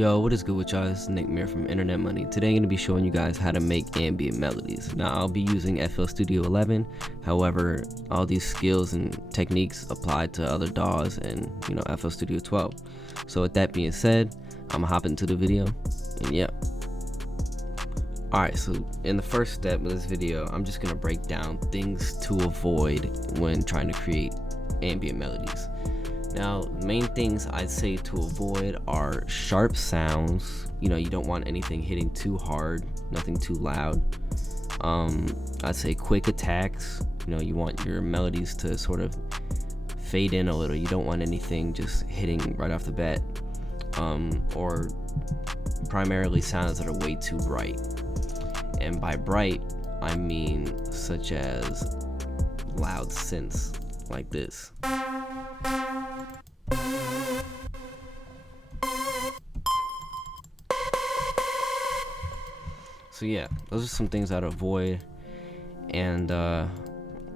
Yo, what is good with y'all? This is Mira from Internet Money. Today I'm going to be showing you guys how to make ambient melodies. Now I'll be using FL Studio 11, however all these skills and techniques apply to other DAWs and FL Studio 12. So with that being said, I'm going to hop into the video and yeah. Alright, so in the first step of this video, I'm just going to break down things to avoid when trying to create ambient melodies. Now, the main things I'd say to avoid are sharp sounds. You don't want anything hitting too hard, nothing too loud. I'd say quick attacks. You want your melodies to sort of fade in a little. You don't want anything just hitting right off the bat. Or primarily sounds that are way too bright. And by bright, I mean such as loud synths like this. So yeah, those are some things I'd avoid. And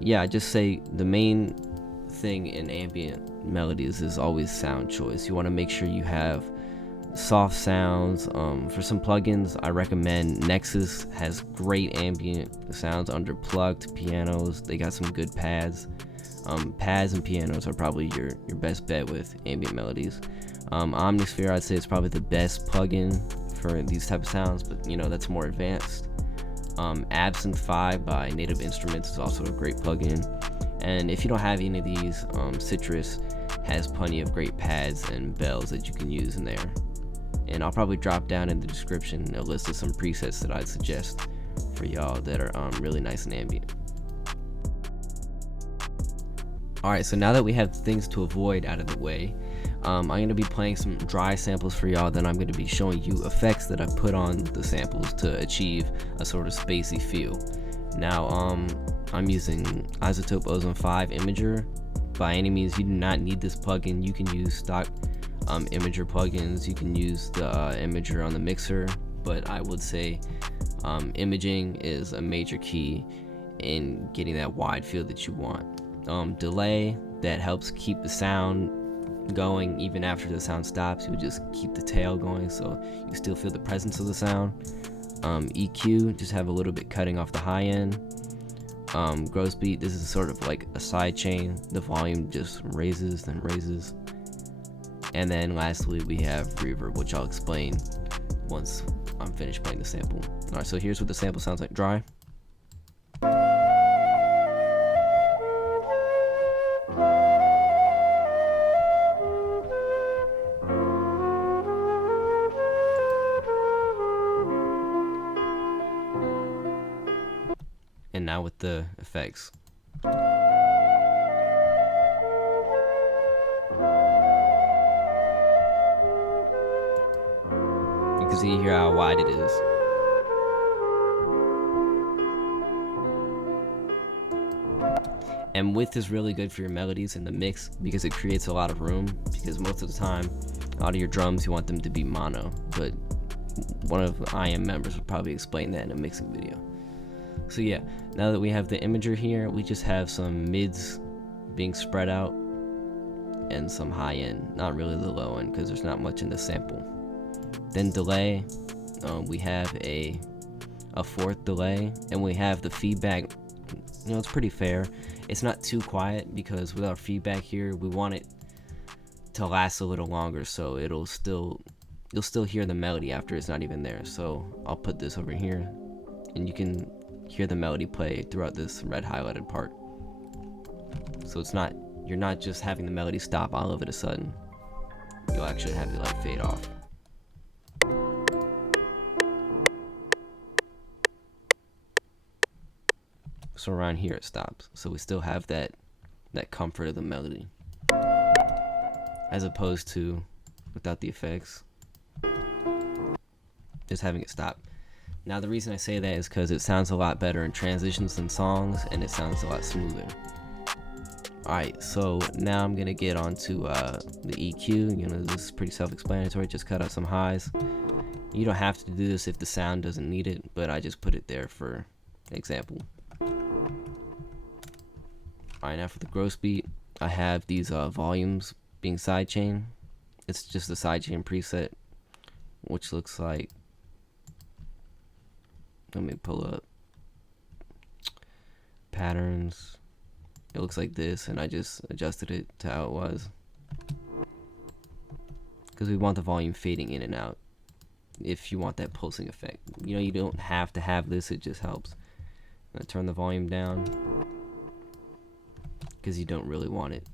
yeah, I just say the main thing in ambient melodies is always sound choice. You want to make sure you have soft sounds. For some plugins, I recommend Nexus. Has great ambient sounds under plucked pianos. They got some good pads. Pads and pianos are probably your best bet with ambient melodies. Omnisphere, I'd say, is probably the best plugin for these type of sounds, but that's more advanced. Absynth 5 by Native Instruments is also a great plugin. And if you don't have any of these, Sytrus has plenty of great pads and bells that you can use in there. And I'll probably drop down in the description a list of some presets that I'd suggest for y'all that are really nice and ambient. Alright, so now that we have things to avoid out of the way, I'm going to be playing some dry samples for y'all. Then I'm going to be showing you effects that I put on the samples to achieve a sort of spacey feel. Now, I'm using Isotope Ozone 5 Imager. By any means, you do not need this plugin. You can use stock Imager plugins. You can use the Imager on the mixer, but I would say imaging is a major key in getting that wide feel that you want. Delay, that helps keep the sound going even after the sound stops. You would just keep the tail going so you still feel the presence of the sound. EQ, just have a little bit cutting off the high end. Gross beat, this is sort of like a side chain. The volume just raises, then raises. And then lastly, we have reverb, which I'll explain once I'm finished playing the sample. Alright, so here's what the sample sounds like dry. And now with the effects. You can see here how wide it is. And width is really good for your melodies in the mix because it creates a lot of room, because most of the time, a lot of your drums, you want them to be mono, but one of the IM members will probably explain that in a mixing video. So yeah, now that we have the imager here, we just have some mids being spread out and some high end, not really the low end because there's not much in the sample. Then delay, we have a fourth delay, and we have the feedback. It's pretty fair. It's not too quiet because with our feedback here, we want it to last a little longer, so you'll still hear the melody after it's not even there. So I'll put this over here, and you can hear the melody play throughout this red highlighted part. So you're not just having the melody stop all of a sudden. You'll actually have it like fade off. So around here it stops. So we still have that comfort of the melody, as opposed to without the effects, just having it stop. Now the reason I say that is because it sounds a lot better in transitions and songs, and it sounds a lot smoother. Alright, so now I'm going to get onto the EQ. This is pretty self-explanatory, just cut out some highs. You don't have to do this if the sound doesn't need it, but I just put it there for example. Alright, now for the gross beat, I have these volumes being sidechain. It's just a sidechain preset. which looks like, let me pull up patterns. It looks like this, and I just adjusted it to how it was because we want the volume fading in and out. If you want that pulsing effect, you know, you don't have to have this, it just helps. I'm gonna turn the volume down because you don't really want it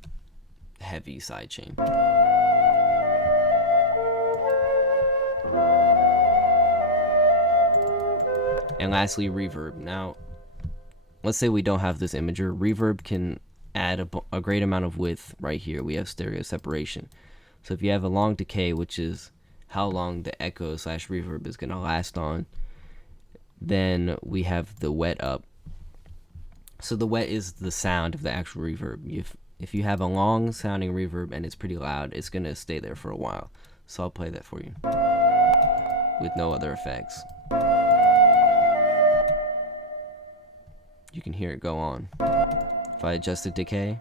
heavy sidechain. And lastly, reverb. Now, let's say we don't have this imager. Reverb can add a great amount of width right here. We have stereo separation. So if you have a long decay, which is how long the echo / reverb is going to last on, then we have the wet up. So the wet is the sound of the actual reverb. If you have a long sounding reverb and it's pretty loud, it's going to stay there for a while. So I'll play that for you with no other effects. You can hear it go on. If I adjust the decay,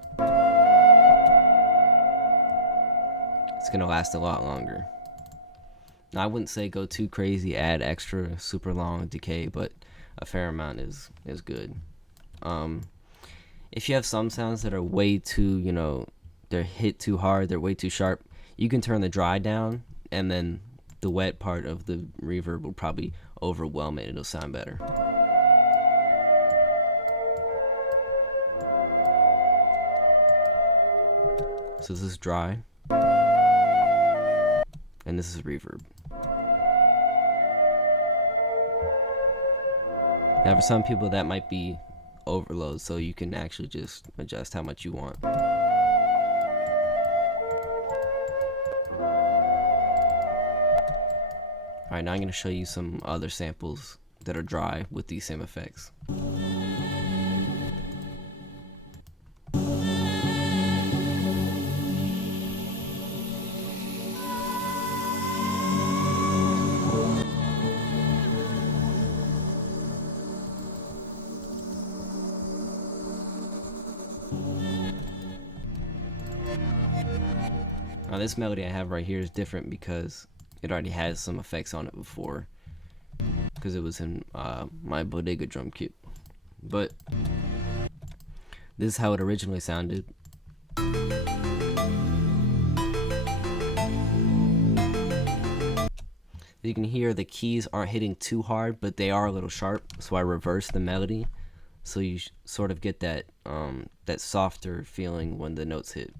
it's gonna last a lot longer. Now I wouldn't say go too crazy, add extra super long decay, but a fair amount is good. If you have some sounds that are way too, you know, they're hit too hard, they're way too sharp, you can turn the dry down, and then the wet part of the reverb will probably overwhelm it. It'll sound better. So this is dry, and this is reverb. Now for some people that might be overload, so you can actually just adjust how much you want. Alright, now I'm going to show you some other samples that are dry with these same effects. Now this melody I have right here is different because it already has some effects on it before, because it was in my bodega drum kit. But this is how it originally sounded. You can hear the keys aren't hitting too hard, but they are a little sharp, so I reversed the melody, so you sort of get that that softer feeling when the notes hit.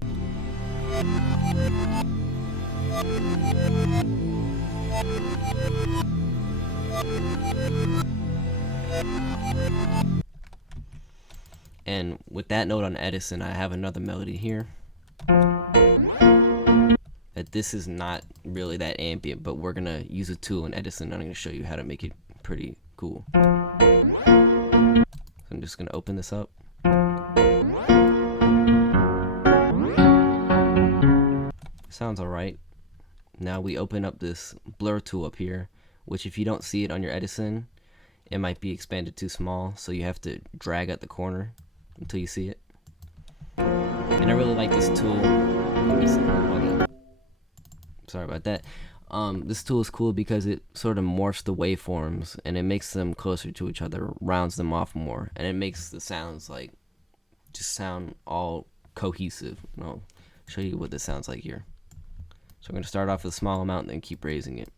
And with that note on Edison, I have another melody here that this is not really that ambient, but we're gonna use a tool in Edison and I'm gonna show you how to make it pretty cool. So I'm just gonna open this up. Sounds alright. Now we open up this blur tool up here, which if you don't see it on your Edison, it might be expanded too small, so you have to drag at the corner until you see it. And I really like this tool. Sorry about that. This tool is cool because it sort of morphs the waveforms and it makes them closer to each other, rounds them off more, and it makes the sounds like just sound all cohesive. And I'll show you what this sounds like here. So I'm going to start off with a small amount and then keep raising it.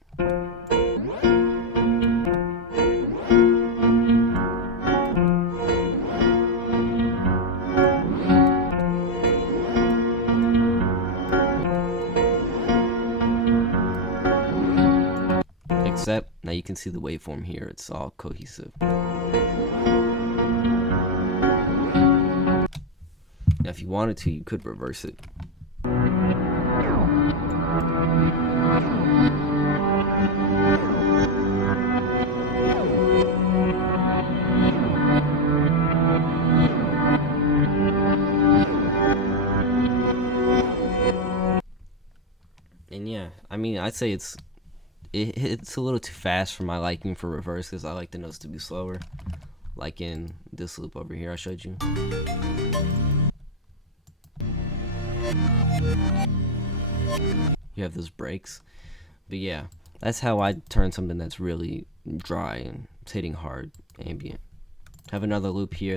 Except, now you can see the waveform here, it's all cohesive. Now if you wanted to, you could reverse it. And yeah, I mean, I'd say it's a little too fast for my liking for reverse, because I like the notes to be slower, like in this loop over here I showed you. You have those breaks, but yeah, that's how I turn something that's really dry and it's hitting hard ambient. I have another loop here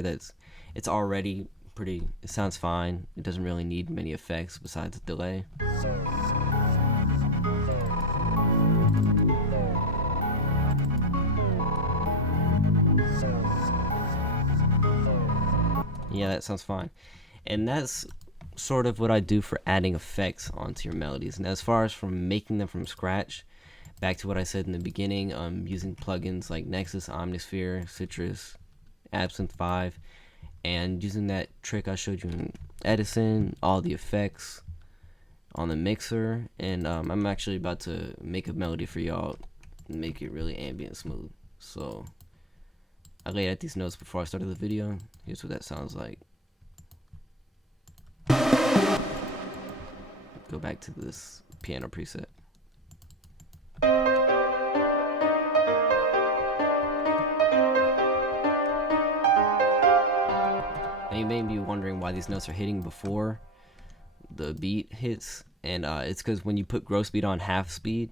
it's already pretty, it sounds fine. It doesn't really need many effects besides the delay. Yeah, that sounds fine. And that's sort of what I do for adding effects onto your melodies. And as far as from making them from scratch, back to what I said in the beginning, using plugins like Nexus, Omnisphere, Sytrus, Absynth 5, and using that trick I showed you in Edison, all the effects on the mixer. And I'm actually about to make a melody for y'all and make it really ambient smooth. So I laid out these notes before I started the video. Here's what that sounds like. Go back to this piano preset. Now you may be wondering why these notes are hitting before the beat hits, and it's because when you put gross beat on half speed,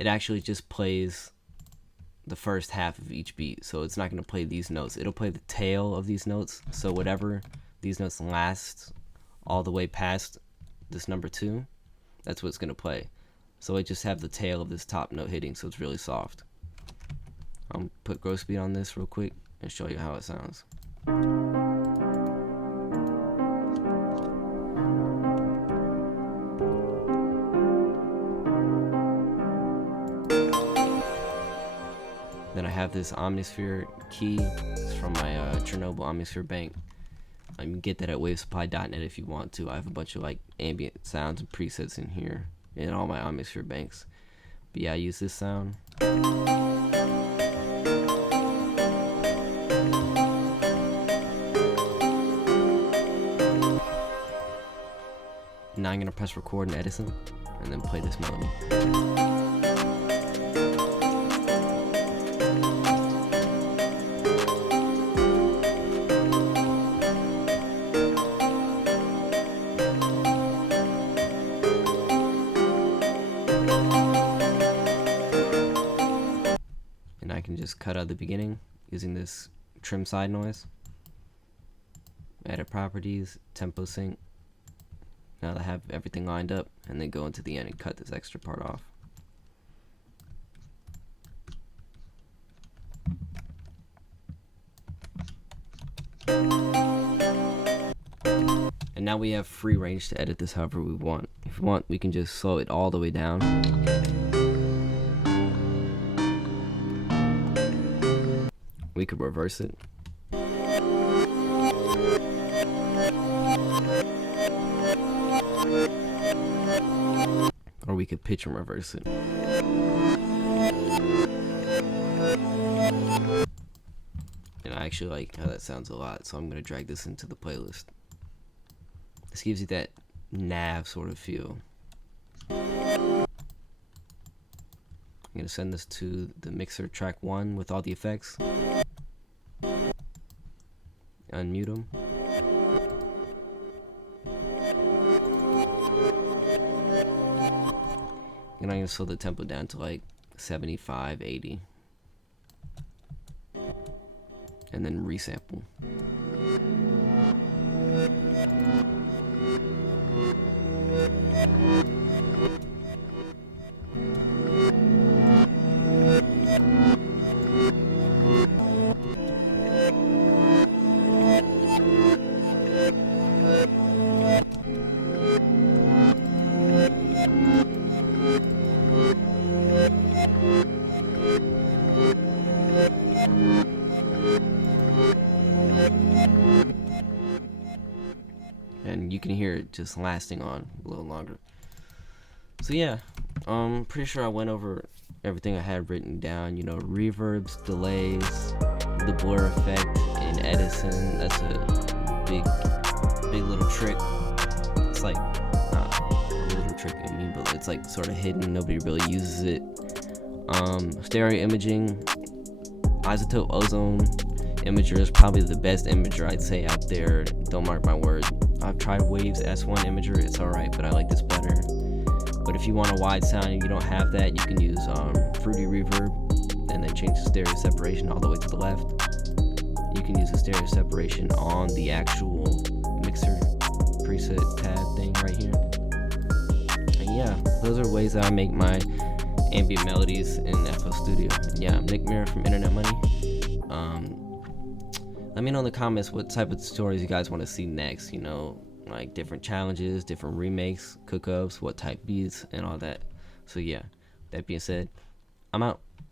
it actually just plays the first half of each beat, so it's not going to play these notes. It'll play the tail of these notes, so whatever these notes last all the way past this number 2, that's what it's going to play. So it just have the tail of this top note hitting, so it's really soft. I'll put gross beat on this real quick and show you how it sounds. Then I have this Omnisphere key. It's from my Chernobyl Omnisphere bank. You can get that at wavesupply.net if you want to. I have a bunch of like ambient sounds and presets in here in all my Omnisphere banks. But yeah, I use this sound. Now I'm gonna press record in Edison and then play this melody. And I can just cut out the beginning using this trim side noise. Edit properties, tempo sync. Now that I have everything lined up, and then go into the end and cut this extra part off. And now we have free range to edit this however we want. If we want, we can just slow it all the way down. We could reverse it. Or we could pitch and reverse it. And I actually like how that sounds a lot, so I'm going to drag this into the playlist. This gives you that nav sort of feel. I'm going to send this to the mixer track 1 with all the effects. Unmute them. And I'm going to slow the tempo down to like 75, 80. And then resample. And you can hear it just lasting on a little longer. So yeah, pretty sure I went over everything I had written down. You know, reverbs, delays, the blur effect in Edison. That's a big little trick. It's like not a little trick, I mean, but it's like sort of hidden. Nobody really uses it. Stereo imaging, isotope ozone imager is probably the best imager I'd say out there. Don't mark my word. I've tried Waves S1 imager, it's alright, but I like this better. But if you want a wide sound and you don't have that, you can use fruity reverb and then change the stereo separation all the way to the left. You can use the stereo separation on the actual mixer preset tab thing right here. And yeah, those are ways that I make my ambient melodies in FL Studio. And yeah, I'm Nick Mira from Internet Money. Let me know in the comments what type of tutorials you guys want to see next, you know, like different challenges, different remakes, cook-ups, what type beats, and all that. So yeah, that being said, I'm out.